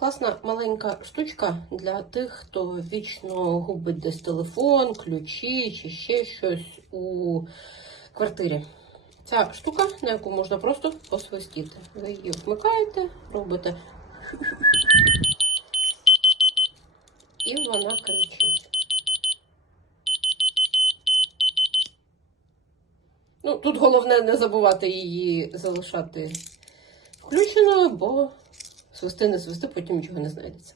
Класна маленька штучка для тих, хто вічно губить десь телефон, ключі чи ще щось у квартирі. Ця штука, на яку можна просто посвистіти. Ви її вмикаєте, робите і вона кричить. Ну, тут головне не забувати її залишати включеною, бо свисти не свисти, потім нічого не знайдеться.